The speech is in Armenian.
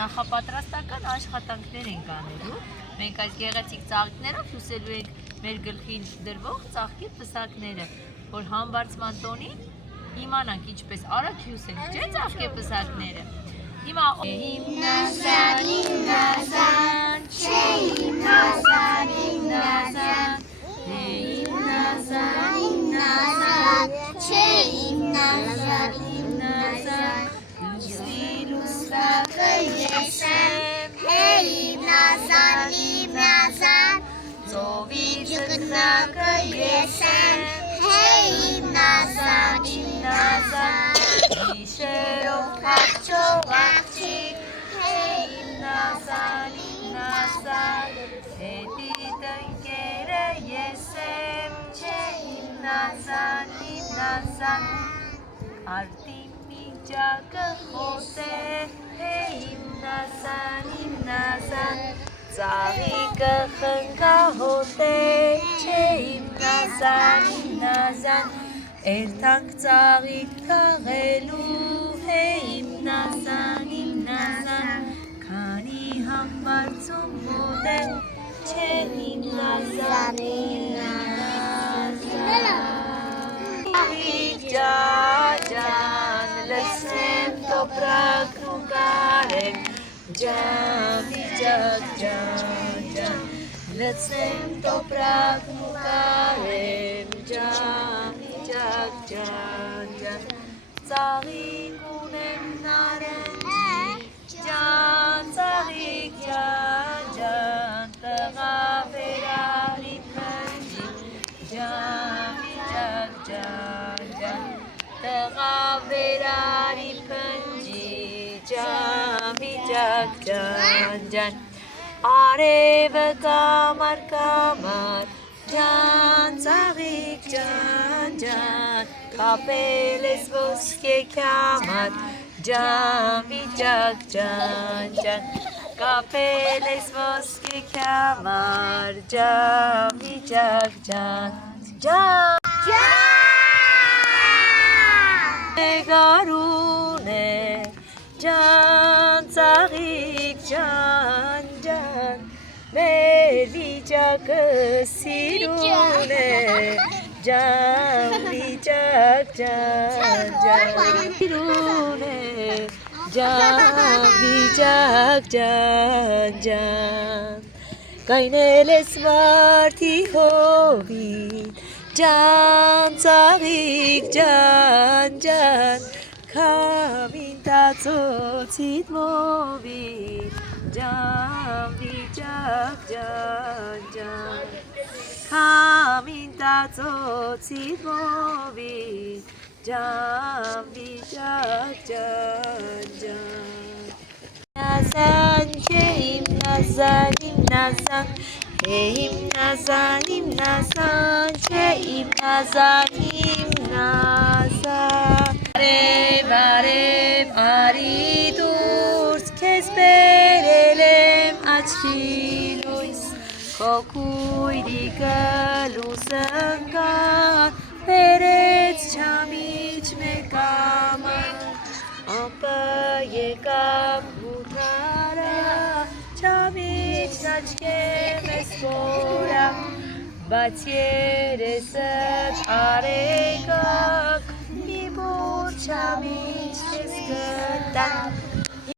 նախապատրաստական աշխատանքներ ենք անելու։ Մենք այս գեղեցիկ ծաղիկներով հյուսելու ենք մեր գլխին դրվող ծաղկի պսակները, որ համբարձման տոնին իմանանք ինչպես արագ հյուսենք, չէ՞ ծաղկի պսակները։ Հիմա հիմնազան, հիմնազան, չէ հիմնազան, հիմնազան, հիմնազան, հիմնազան, չէ հիմնազան, հիմնազան, լուսվակը ես եմ, հիմնազան, հիմնազան, ծովի ջգնակը ես եմ, հիմնազան, հիմնազան, Գիշերով կապչող աղջիկ, հիմնազան, հիմնազան, հետիդ ընկերը ես եմ, չէ հիմնազան, հիմնազան, արտի միջակը խոտ է, հիմնազան, հիմնազան, ծաղիկը խնկահոտ է, չէ հիմնազան, հիմնազան, Երթանք ծաղիկ թաղելու, հիմնազան, հիմնազան, քանի համբարձում մոդել, չէ հիմնազան, հիմնազան, Ծաղիկ ջան, լսեմ տոպրակն ու կարեմ, ջանի ջան, լսեմ տոպրակն ու կարեմ, ջանի ջան, ծաղիկ ունեմ նարնջի, ջան, ծաղիկ ջան, տղա վերարի պնջի, ջանի ջան, տղա վերարի պնջի, ջանի ջան, արևը կամար, ջան, ծաղիկ ջան, կապել ես ոսկե քամար, ջամիջակ ջան, կապել ես ոսկե քամար, ջամիջակ ջան, գարուն է, ջան, ծաղիկ ջան, մեր վիճակը սիրուն է, ջան, վիճակ ջան, սիրուն է, ջան, վիճակ ջան, կայնել ես վարդի հովին, ջան, ծաղիկ ջան, քամին տածոցիդ մովին, ջան, վիճակ ջան, քամին տածոցիդ մովին, ջան, վիճակ ջան, Հիմնազան, չէ հիմնազան, հիմնազան, հիմնազան, հիմնազան, չէ հիմնազան, հիմնազան, արև, արի դուրս, քեզ բերել եմ աչքի լույս, քո քույրիկը լույսը ընկան, բերեց չամիչ մեկ ամառ, ամպը եկավ մութարա, չամիչ աչքեմ ես խորա, բայց երեսդ արեգակ, մի բուր չամիչ ես գտան,